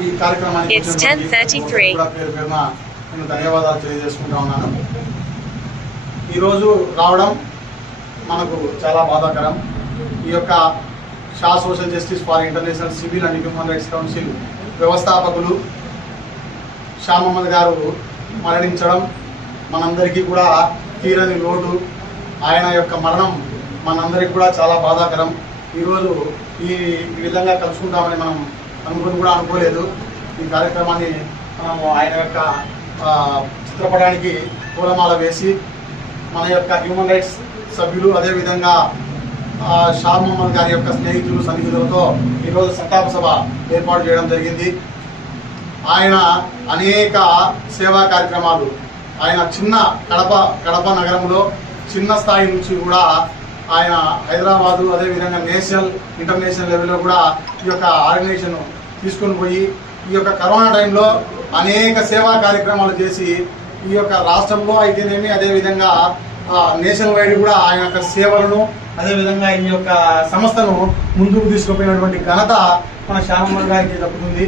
ఈ కార్యక్రమానికి నేను ధన్యవాదాలు తెలియజేసుకుంటా ఉన్నాను. ఈరోజు రావడం మనకు చాలా బాధాకరం. ఈ యొక్క Shah social justice for international civil and human rights council వ్యవస్థాపకులు షా మహమ్మద్ గారు మరణించడం మనందరికీ కూడా తీరని లోటు. ఆయన యొక్క మరణం మనందరికీ కూడా చాలా బాధాకరం. ఈరోజు ఈ విధంగా కలుసుకుంటామని మనం అనుకోలేదు. ఈ కార్యక్రమాన్ని మనము ఆయన యొక్క చిత్రపటానికి పూలమాల వేసి మన యొక్క హ్యూమన్ రైట్స్ సభ్యులు అదేవిధంగా షా మహమ్మద్ గారి యొక్క స్నేహితులు సన్నిహితులతో ఈరోజు సంతాప సభ ఏర్పాటు చేయడం జరిగింది. ఆయన అనేక సేవా కార్యక్రమాలు ఆయన చిన్న కడప నగరంలో చిన్న స్థాయి నుంచి కూడా ఆయన హైదరాబాదు అదేవిధంగా నేషనల్ ఇంటర్నేషనల్ లెవెల్లో కూడా ఈ యొక్క ఆర్గనైజేషన్ తీసుకొని పోయి ఈ యొక్క కరోనా టైంలో అనేక సేవా కార్యక్రమాలు చేసి ఈ యొక్క రాష్ట్రంలో అయితేనేమి అదేవిధంగా నేషనల్ వైడ్ కూడా ఆయన యొక్క సేవలను అదేవిధంగా ఈ యొక్క సంస్థను ముందుకు తీసుకుపోయినటువంటి ఘనత మన షా మహమ్మద్ గారికి దక్కుతుంది.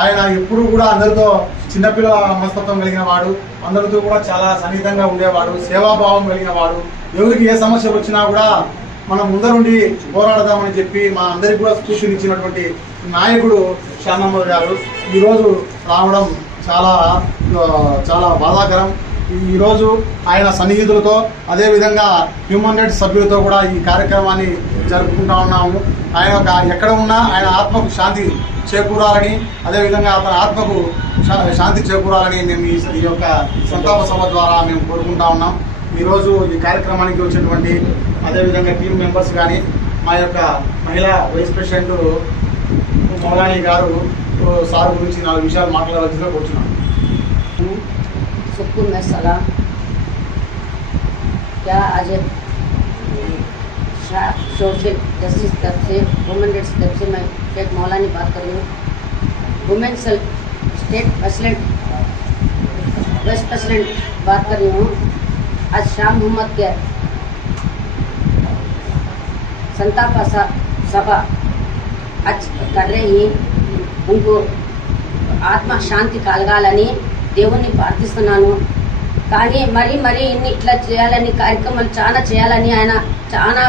ఆయన ఎప్పుడు కూడా అందరితో చిన్నపిల్ల మనస్తత్వం కలిగిన వాడు, అందరితో కూడా చాలా సన్నిహితంగా ఉండేవాడు, సేవాభావం కలిగిన వాడు. ఎవరికి ఏ సమస్యలు వచ్చినా కూడా మనం ముందరుండి పోరాడదామని చెప్పి మా అందరికీ కూడా స్ఫూర్తినిచ్చినటువంటి నాయకుడు షా మహమ్మద్ గారు ఈరోజు రావడం చాలా చాలా బాధాకరం. ఈరోజు ఆయన సన్నిహితులతో అదేవిధంగా హ్యూమన్ రైట్స్ సభ్యులతో కూడా ఈ కార్యక్రమాన్ని జరుపుకుంటా ఉన్నాము. ఆయన ఎక్కడ ఉన్నా ఆయన ఆత్మకు శాంతి చేకూరాలని అదేవిధంగా అతని ఆత్మకు శాంతి చేకూరాలని మేము ఈ యొక్క సంతాప సభ ద్వారా మేము కోరుకుంటా ఉన్నాం. ఈరోజు ఈ కార్యక్రమానికి వచ్చేటువంటి అదేవిధంగా టీం మెంబర్స్ కానీ మా యొక్క మహిళా వైస్ ప్రెసిడెంట్ మౌలానీ గారు సార్ గురించి 4 విషయాలు మాట్లాడాల్సిందిగా కూర్చున్నాను. सुकून में सलाम। क्या आज सोशल जस्टिस तरफ से वुमेन राइट्स तरफ से मैं शेख मौलानी बात कर रही हूँ। Women state president vice president बात कर रही हूँ। आज शाह मोहम्मद के संताप सभा आज कर रही, उनको ఆత్మ శాంతి కలగాలని దేవుణ్ణి ప్రార్థిస్తున్నాను. కానీ మరీ ఇట్లా చేయాలని కార్యక్రమాలు చాలా చేయాలని ఆయన చాలా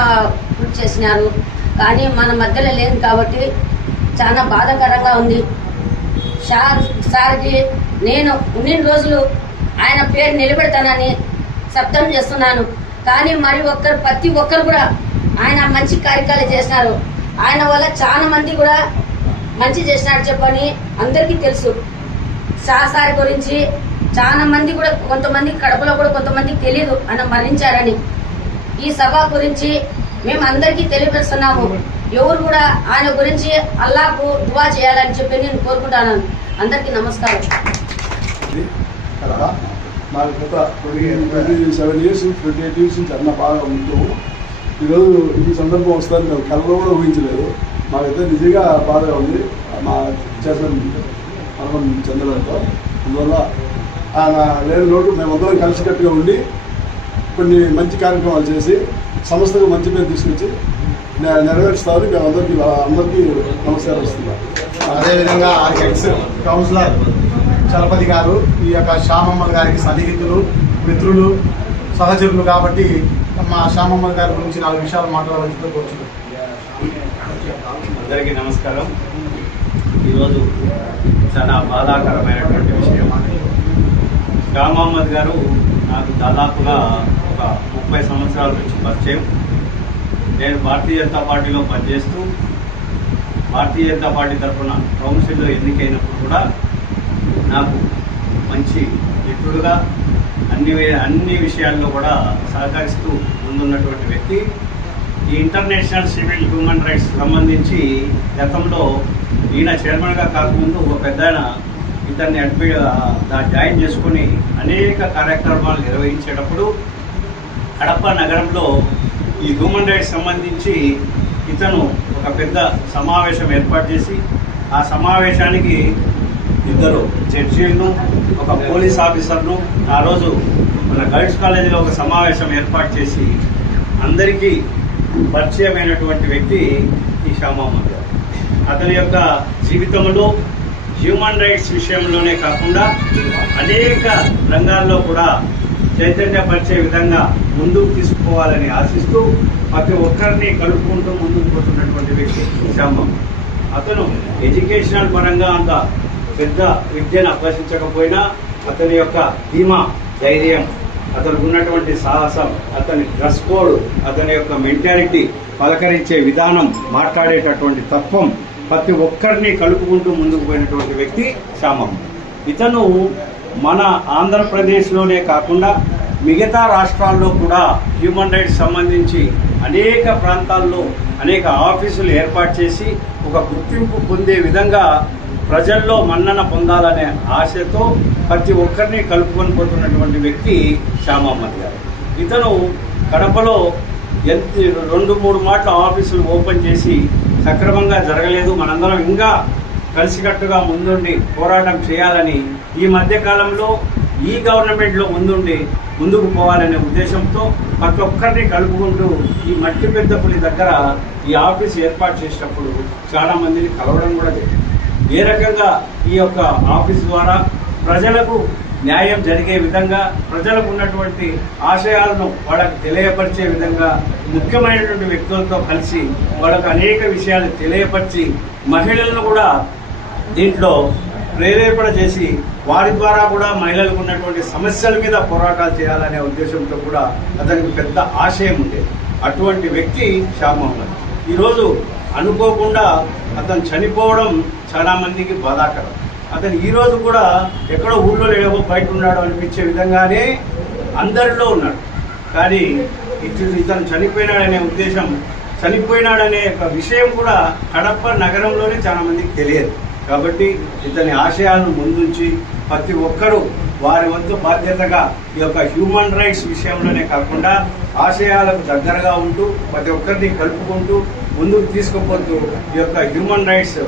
కృషి చేసినారు. కానీ మన మధ్యలో లేదు కాబట్టి చాలా బాధాకరంగా ఉంది. సార్కి నేను ఉన్న రోజులు ఆయన పేరు నిలబెడతానని శబ్దం చేస్తున్నాను. కానీ ప్రతి ఒక్కరు కూడా ఆయన మంచి కార్యక్రమాలు చేసినారు. ఆయన వల్ల చాలా మంది కూడా మంచి చేసినారు చెప్పని అందరికీ తెలుసు. సార్ గురించి చాలా మంది కూడా కొంతమంది కడపలో కూడా కొంతమందికి తెలియదు ఆయన మరణించారని. ఈ సభ గురించి మేము అందరికీ తెలియపరుస్తున్నాము. ఎవరు కూడా ఆయన గురించి అల్లాహకు దువా చేయాలని చెప్పి నేను కోరుకుంటాను. అందరికీ నమస్కారం. నాకు గత 27 years 28 years నుంచి అన్న బాగా ఉంటూ ఈరోజు ఈ సందర్భం వస్తుందని మేము కళ్ళలో కూడా ఊహించలేదు. మాకైతే నిజంగా బాధగా ఉంది మా చైర్మన్ మనం చెందడంతో. అందువల్ల ఆయన లేని లోటు మేమందరం కలిసికట్టుగా ఉండి కొన్ని మంచి కార్యక్రమాలు చేసి సంస్థకు మంచి పేరు తీసుకొచ్చి నెరవేరుస్తామని మేము అందరికీ నమస్కారం ఇస్తున్నాం. అదేవిధంగా ఎక్స్ కౌన్సిలర్ చలపతి గారు ఈ యొక్క షా మహమ్మద్ గారికి సన్నిహితులు, మిత్రులు, సహచరులు కాబట్టి మా షా మహమ్మద్ గారి గురించి 4 విషయాలు మాట్లాడాలని కోరుచున్నాను. అందరికీ నమస్కారం. ఈరోజు చాలా బాధాకరమైనటువంటి విషయం. షా మహమ్మద్ గారు నాకు దాదాపుగా ఒక 30 సంవత్సరాల నుంచి పరిచయం. నేను భారతీయ జనతా పార్టీలో పనిచేస్తూ భారతీయ జనతా పార్టీ తరఫున కౌన్సిల్లో ఎన్నికైనప్పుడు కూడా నాకు మంచి మిత్రుడుగా అన్ని విషయాల్లో కూడా సహకరిస్తూ ముందున్నటువంటి వ్యక్తి. ఈ ఇంటర్నేషనల్ సివిల్ హ్యూమన్ రైట్స్ సంబంధించి గతంలో ఈయన చైర్మన్గా కాకముందు ఒక పెద్ద ఇతన్ని జాయిన్ చేసుకుని అనేక కార్యక్రమాలు నిర్వహించేటప్పుడు కడప నగరంలో ఈ హ్యూమన్ రైట్స్ సంబంధించి ఇతను ఒక పెద్ద సమావేశం ఏర్పాటు చేసి ఆ సమావేశానికి 2 జడ్జీలను, ఒక పోలీస్ ఆఫీసర్ను ఆ రోజు మన గర్ల్స్ కాలేజీలో ఒక సమావేశం ఏర్పాటు చేసి అందరికీ పరిచయమైనటువంటి వ్యక్తి ఈ షా మహమ్మద్ గారు. అతని యొక్క జీవితంలో హ్యూమన్ రైట్స్ విషయంలోనే కాకుండా అనేక రంగాల్లో కూడా చైతన్యపరిచే విధంగా ముందుకు తీసుకుపోవాలని ఆశిస్తూ ప్రతి ఒక్కరిని కలుపుకుంటూ ముందుకు పోతున్నటువంటి వ్యక్తి శ్యామమ్మ. అతను ఎడ్యుకేషనల్ పరంగా అంత పెద్ద విద్యను అభ్యసించకపోయినా అతని యొక్క ధీమా, ధైర్యం, అతనికి ఉన్నటువంటి సాహసం, అతని డ్రెస్ కోడ్, అతని యొక్క మెంటాలిటీ, పలకరించే విధానం, మాట్లాడేటటువంటి తత్వం ప్రతి ఒక్కరిని కలుపుకుంటూ ముందుకు పోయినటువంటి వ్యక్తి శ్యామమ్మ. ఇతను మన ఆంధ్రప్రదేశ్లోనే కాకుండా మిగతా రాష్ట్రాల్లో కూడా హ్యూమన్ రైట్స్ సంబంధించి అనేక ప్రాంతాల్లో అనేక ఆఫీసులు ఏర్పాటు చేసి ఒక గుర్తింపు పొందే విధంగా ప్రజల్లో మన్నన పొందాలనే ఆశతో ప్రతి ఒక్కరిని కలుపుకొని పోతున్నటువంటి వ్యక్తి శ్యామమ్మ గారు. ఇతను కడపలో 2-3 మాటల ఆఫీసులు ఓపెన్ చేసి సక్రమంగా జరగలేదు, మనందరం ఇంకా కలిసికట్టుగా ముందుండి పోరాటం చేయాలని ఈ మధ్యకాలంలో ఈ గవర్నమెంట్లో ముందుకు పోవాలనే ఉద్దేశంతో ప్రతి ఒక్కరిని కలుపుకుంటూ ఈ మట్టి పెద్దపల్లి దగ్గర ఈ ఆఫీస్ ఏర్పాటు చేసినప్పుడు చాలా మందిని కలవడం కూడా జరిగింది. ఏ రకంగా ఈ యొక్క ఆఫీస్ ద్వారా ప్రజలకు న్యాయం జరిగే విధంగా, ప్రజలకు ఉన్నటువంటి ఆశయాలను వాళ్ళకు తెలియపరిచే విధంగా ముఖ్యమైనటువంటి వ్యక్తులతో కలిసి వాళ్ళకు అనేక విషయాలు తెలియపరిచి మహిళలను కూడా దీంట్లో ప్రేరేపణ చేసి వారి ద్వారా కూడా మహిళలకు ఉన్నటువంటి సమస్యల మీద పోరాటాలు చేయాలనే ఉద్దేశంతో కూడా అతనికి పెద్ద ఆశయం ఉండేది. అటువంటి వ్యక్తి శ్యామమ్మ. ఈరోజు అనుకోకుండా అతను చనిపోవడం చాలా మందికి బాధాకరం. అతను ఈరోజు కూడా ఎక్కడో ఊళ్ళో లేవో బయట ఉన్నాడు అనిపించే విధంగానే అందరిలో ఉన్నాడు. కానీ ఇతను చనిపోయినాడనే ఉద్దేశం, చనిపోయినాడనే ఒక విషయం కూడా కడప నగరంలోనే చాలా మందికి తెలియదు. కాబట్టి ఇతని ఆశయాలను ముందుంచి ప్రతి ఒక్కరూ వారి వంతు బాధ్యతగా ఈ యొక్క హ్యూమన్ రైట్స్ విషయంలోనే కాకుండా ఆశయాలకు దగ్గరగా ఉంటూ ప్రతి ఒక్కరిని కలుపుకుంటూ ముందుకు తీసుకుపోతూ ఈ యొక్క హ్యూమన్ రైట్స్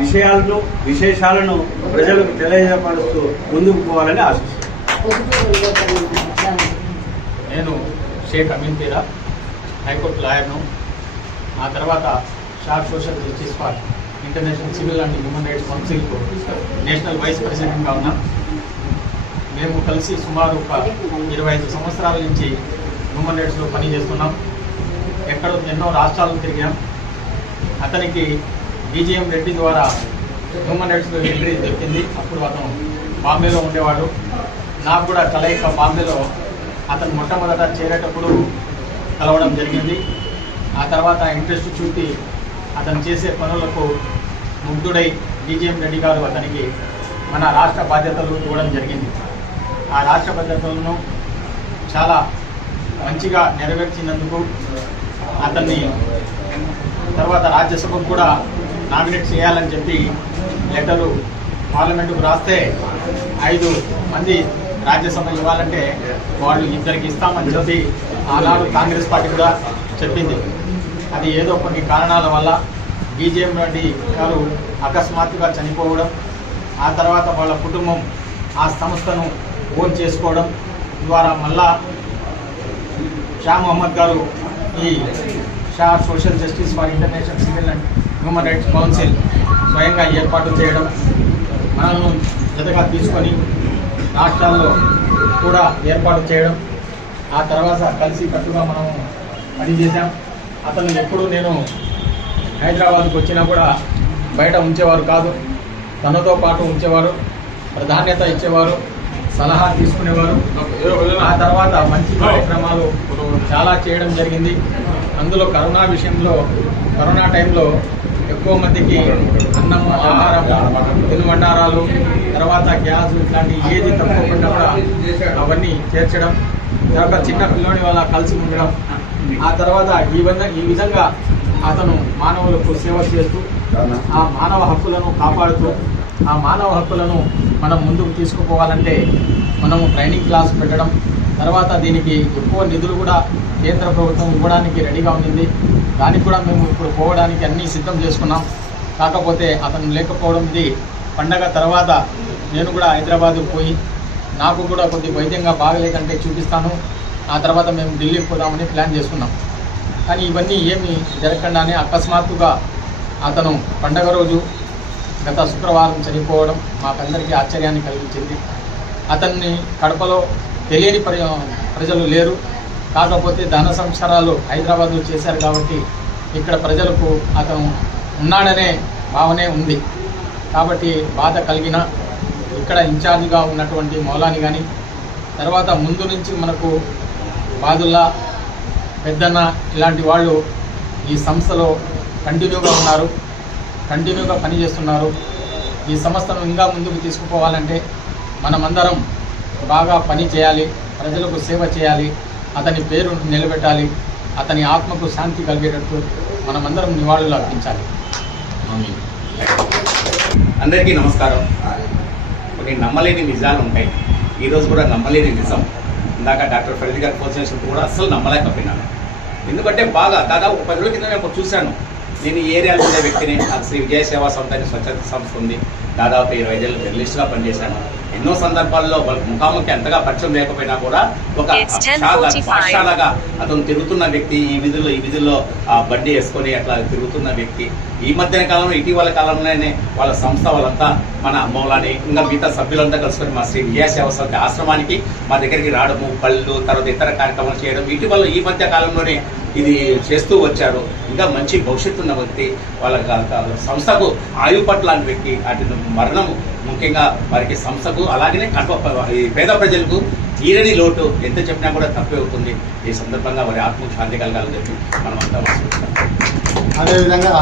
విషయాలను, విశేషాలను ప్రజలకు తెలియజేపరుస్తూ ముందుకు పోవాలని ఆశిస్తున్నాను. నేను షేక్ అమీన్ పీరా, హైకోర్టు లాయర్ను. ఆ తర్వాత షార్ట్ social justice for international civil and human rights కౌన్సిల్కు నేషనల్ వైస్ ప్రెసిడెంట్గా ఉన్నాం. మేము కలిసి సుమారు ఒక 25 సంవత్సరాల నుంచి హ్యూమన్ రైట్స్లో పనిచేస్తున్నాం. ఎన్నో రాష్ట్రాలను తిరిగాం. అతనికి BGM రెడ్డి ద్వారా హ్యూమన్ రైట్స్లో ఎంట్రీ దొరికింది. అప్పుడు అతను బాంబేలో ఉండేవాడు. నాకు కూడా కలయిక బాంబేలో అతను మొట్టమొదట చేరేటప్పుడు కలవడం జరిగింది. ఆ తర్వాత ఇంట్రెస్ట్ చూపి అతను చేసే పనులకు ముగ్ధుడై BGM రెడ్డి గారు అతనికి మన రాష్ట్ర బాధ్యతలు ఇవ్వడం జరిగింది. ఆ రాష్ట్ర బాధ్యతలను చాలా మంచిగా నెరవేర్చినందుకు అతన్ని తర్వాత రాజ్యసభకు కూడా నామినేట్ చేయాలని చెప్పి లెటరు పార్లమెంటుకు రాస్తే 5 మంది రాజ్యసభ ఇవ్వాలంటే వాళ్ళు 2కి ఇస్తామని చెప్పి ఆనాడు కాంగ్రెస్ పార్టీ కూడా చెప్పింది. అది ఏదో కొన్ని కారణాల వల్ల BGM రెడ్డి గారు అకస్మాత్తుగా చనిపోవడం, ఆ తర్వాత వాళ్ళ కుటుంబం ఆ సంస్థను ఓన్ చేసుకోవడం ద్వారా మళ్ళా షా మొహమ్మద్ గారు ఈ social justice for international civil and human rights council స్వయంగా ఏర్పాటు చేయడం, మనల్ని జతగా తీసుకొని రాష్ట్రాల్లో కూడా ఏర్పాటు చేయడం, ఆ తర్వాత కలిసి కట్టుగా మనం పనిచేసాం. అతను ఎప్పుడు నేను హైదరాబాద్కు వచ్చినా కూడా బయట ఉంచేవారు కాదు, తనతో పాటు ఉంచేవారు, ప్రాధాన్యత ఇచ్చేవారు, సలహా తీసుకునేవారు. ఆ తర్వాత మంచి కార్యక్రమాలు చాలా చేయడం జరిగింది. అందులో కరోనా టైంలో ఎక్కువ మందికి అన్నం, ఆహారం, తినుబండారాలు, తర్వాత గ్యాస్ ఇట్లాంటి ఏది తప్పకుండా కూడా అవన్నీ చేర్చడం, తర్వాత చిన్న పిల్లోని వాళ్ళ కలిసి ఉండడం. ఆ తర్వాత ఈ విధంగా అతను మానవులకు సేవ చేస్తూ ఆ మానవ హక్కులను కాపాడుతూ ఆ మానవ హక్కులను మనం ముందుకు తీసుకుపోవాలంటే మనము ట్రైనింగ్ క్లాస్ పెట్టడం, తర్వాత దీనికి ఎక్కువ నిధులు కూడా కేంద్ర ప్రభుత్వం ఇవ్వడానికి రెడీగా ఉంది. దానికి కూడా మేము ఇప్పుడు పోవడానికి అన్నీ సిద్ధం చేసుకున్నాం. కాకపోతే అతను లేకపోవడం, ఇది పండగ తర్వాత నేను కూడా హైదరాబాద్కు పోయి నాకు కూడా కొద్ది వైద్యంగా బాగలేదంటే చూపిస్తాను, ఆ తర్వాత మేము ఢిల్లీకి పోదామని ప్లాన్ చేసుకున్నాం. కానీ ఇవన్నీ ఏమీ జరగకుండానే అకస్మాత్తుగా అతను పండగ రోజు గత శుక్రవారం చనిపోవడం మాకందరికీ ఆశ్చర్యాన్ని కలిగించింది. అతన్ని కడపలో తెలియని ప్రజలు లేరు. కాకపోతే ధన సంస్కారాలు హైదరాబాద్లో చేశారు కాబట్టి ఇక్కడ ప్రజలకు అతను ఉన్నాడనే భావనే ఉంది. కాబట్టి బాధ కలిగిన ఇక్కడ ఇన్ఛార్జిగా ఉన్నటువంటి మౌలాని కానీ, తర్వాత ముందు నుంచి మనకు బాదుల్లా పెద్దన్న ఇలాంటి వాళ్ళు ఈ సంస్థలో కంటిన్యూగా ఉన్నారు, కంటిన్యూగా పనిచేస్తున్నారు. ఈ సంస్థను ఇంకా ముందుకు తీసుకుపోవాలంటే మనమందరం బాగా పని చేయాలి, ప్రజలకు సేవ చేయాలి, అతని పేరు నిలబెట్టాలి, అతని ఆత్మకు శాంతి కలిగేటట్టు మనమందరం నివాళులు అర్పించాలి. అందరికీ నమస్కారం. కొన్ని నమ్మలేని నిజాలు ఉంటాయి. ఈరోజు కూడా నమ్మలేని నిజం. ఇందాక డాక్టర్ ఫరీద్ గారు ఫోన్ చేసినప్పుడు కూడా అస్సలు నమ్మలేకపోయినాను. ఎందుకంటే బాగా దాదాపు 10 రోజుల కింద నేను చూశాను. నేను ఈ ఏరియాలో ఉండే వ్యక్తిని. నాకు శ్రీ విజయ సేవా సంస్థ అనే స్వచ్ఛత సంస్థ ఉంది. దాదాపు 20 ఏళ్ళు జర్నలిస్ట్గా పనిచేశాను. ఎన్నో సందర్భాల్లో వాళ్ళకి ముఖాముఖి ఎంతగా పరిచయం లేకపోయినా కూడా ఒక పాఠశాలగా అతను తిరుగుతున్న వ్యక్తి. ఈ విధుల్లో బండి వేసుకొని అట్లా తిరుగుతున్న వ్యక్తి. ఈ మధ్యన కాలంలో ఇటీవల కాలంలోనే వాళ్ళ సంస్థ వాళ్ళంతా మన మౌలాని ఇంకా మిగతా సభ్యులంతా కలుసుకొని మా శ్రీ విజయ సేవా సంస్థ ఆశ్రమానికి మా దగ్గరికి రావడము, పళ్ళు, తర్వాత ఇతర కార్యక్రమాలు చేయడం ఇటీవల ఈ మధ్య కాలంలోనే ఇది చేస్తూ వచ్చారు. ఇంకా మంచి భవిష్యత్తు ఉన్న వ్యక్తి. వాళ్ళ సంస్థకు ఆయుపట్ లాంటి వ్యక్తి. అటు మరణం ముఖ్యంగా వారికి సంస్థకు అలాగనే ఈ పేద ప్రజలకు తీరని లోటు ఎంత చెప్పినా కూడా తప్పే అవుతుంది. ఈ సందర్భంగా వారి ఆత్మకు శాంతి కలగాలని చెప్పి మనం అంతా ఆశిస్తున్నాం. అదేవిధంగా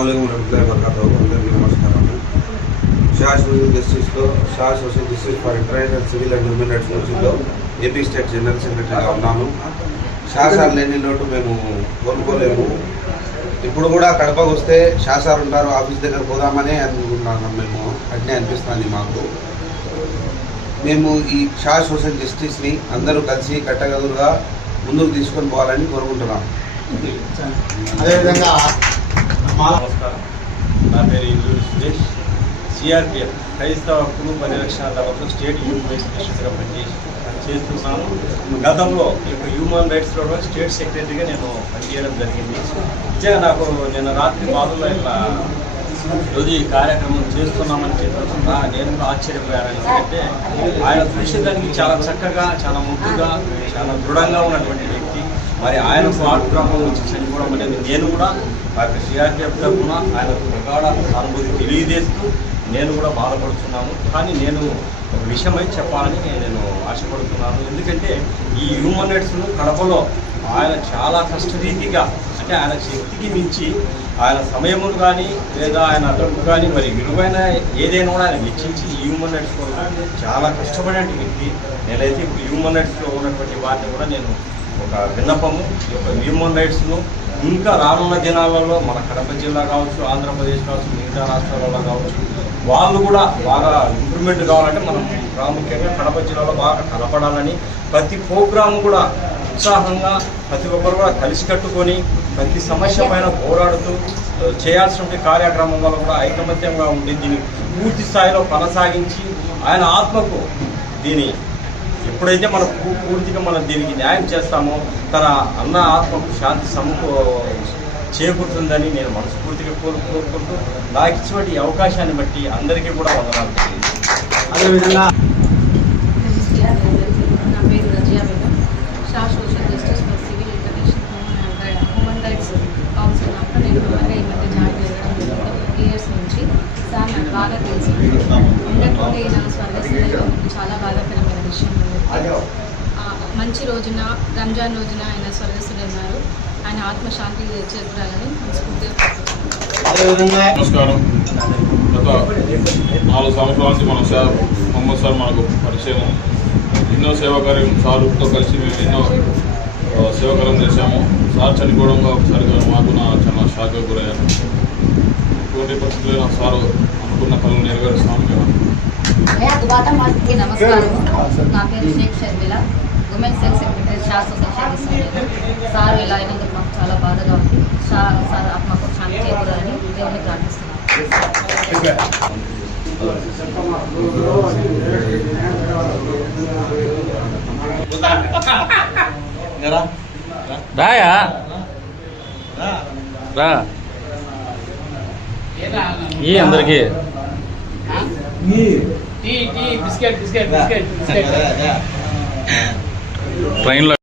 అందరికీ నమస్కారము. షా సోషల్ జస్టిస్లో Shah social justice for international civil and human rights కౌన్సిల్లో ఏపీ స్టేట్ జనరల్ సెక్రటరీగా ఉన్నాను. షా సార్ లేని లోటు మేము కోరుకోలేము. ఇప్పుడు కూడా కడపకు వస్తే షా సార్ ఉంటారు, ఆఫీస్ దగ్గర పోదామనే అనుకుంటున్నాం. మేము అట్నే అనిపిస్తుంది మాకు. మేము ఈ షా సోషల్ జస్టిస్ని అందరూ కలిసి కట్టగదులుగా ముందుకు తీసుకొని పోవాలని కోరుకుంటున్నాం. అదేవిధంగా నమస్కారం. నా పేరు ఇంజూరి సురేష్. సిఆర్పిఎఫ్ క్రైస్తవ కుటుంబ పరిరక్షణ దళంలో స్టేట్ యూత్ వైస్ ప్రెసిడెంట్గా చేస్తున్నాను. గతంలో హ్యూమన్ రైట్స్లో స్టేట్ సెక్రటరీగా నేను పనిచేయడం జరిగింది. నిజంగా నాకు నేను రాత్రి బాధల్లో ఇట్లా రోజు ఈ కార్యక్రమం చేస్తున్నామని చెప్పకుండా నేను కూడా ఆశ్చర్యపోయాను. ఎందుకంటే ఆయన చూసేదానికి చాలా చక్కగా, చాలా ముద్దుగా, చాలా దృఢంగా ఉన్నటువంటి వ్యక్తి. మరి ఆయనకు ఆటుగ్రహం నుంచి చనిపోవడం అనేది నేను కూడా సిఆర్పిఎఫ్ తరఫున ఆయన ప్రగాఢ సానుభూతి తెలియజేస్తూ నేను కూడా బాధపడుతున్నాను. కానీ నేను ఒక విషయమై చెప్పాలని నేను ఆశపడుతున్నాను. ఎందుకంటే ఈ హ్యూమన్ రైట్స్ను కడపలో ఆయన చాలా కష్టరీతిగా, అంటే ఆయన శక్తికి మించి ఆయన సమయమును కానీ లేదా ఆయన డబ్బు కానీ మరి విలువైన ఏదైనా కూడా ఆయన వెచ్చించి హ్యూమన్ రైట్స్ కోసం చాలా కష్టపడే వ్యక్తి. నేనైతే ఇప్పుడు హ్యూమన్ రైట్స్లో ఉన్నటువంటి వాటిని కూడా నేను ఒక విన్నపము, ఈ యొక్క హ్యూమన్ రైట్స్ను ఇంకా రానున్న దినాలలో మన కడప జిల్లా కావచ్చు, ఆంధ్రప్రదేశ్ కావచ్చు, మిగతా రాష్ట్రాలలో కావచ్చు, వాళ్ళు కూడా బాగా ఇంప్రూవ్మెంట్ కావాలంటే మనం ప్రాముఖ్యంగా కడప జిల్లాలో బాగా కలపడాలని, ప్రతి ప్రోగ్రాము కూడా ఉత్సాహంగా ప్రతి ఒక్కరు కూడా కలిసి కట్టుకొని ప్రతి సమస్య పైన పోరాడుతూ చేయాల్సిన కార్యక్రమం వల్ల కూడా ఐకమత్యంగా ఉండి దీన్ని పూర్తి స్థాయిలో కొనసాగించి ఆయన ఆత్మకు దీని ఎప్పుడైతే మనం పూర్తిగా మనం దీనికి న్యాయం చేస్తామో తన అన్న ఆత్మకు శాంతి చేకూరుతుందని నేను మనస్ఫూర్తిగా కోరుకుంటూ నాకు ఇచ్చినటువంటి అవకాశాన్ని బట్టి అందరికీ కూడా వందనాలు తెలియజేస్తాను. అదేవిధంగా నా పేరు Razia Begum. Shah social justice for civil international human rights council అప్పుడు నేను మెంబర్గా ఈ మధ్య జాయిన్ అయ్యడం 20 years నుంచి. సార్ నాకు బాగా తెలుసు. ఉండకుండా ఈయన స్వర్గస్థులలో చాలా బాధాకరమైన విషయం. మంచి రోజున రంజాన్ రోజున ఆయన స్వర్గస్థులైనారు. ఆయన ఆత్మశాంతి చేకూరాలని మనస్ఫూర్తిగా నమస్కారం. గత 4 సంవత్సరాల నుంచి మన మొహమ్మద్ సార్ మనకు పరిచయం. ఎన్నో సేవాకార్యం సార్తో కలిసి మేము ఎన్నో సేవాకార్యం చేశాము. సార్ చనిపోవడంలో ఒకసారిగా మాకు చాలా షాక్గా గురయ్యాను. ఇటువంటి పరిస్థితుల్లో సార్ అనుకున్న కళను నెరవేరుస్తాము. నమస్కారం. నా పేరు Sheikh Sharmila, women cell secretary Shah society. Sir ఇలా అయినందుకు మాకు చాలా బాధగా ఉంది. సార్ ఆత్మకు శాంతి చేకూరాలని దేవుని ప్రార్థిస్తున్నాను. రాయా రా ఈ అందరికి ట్రైన్లో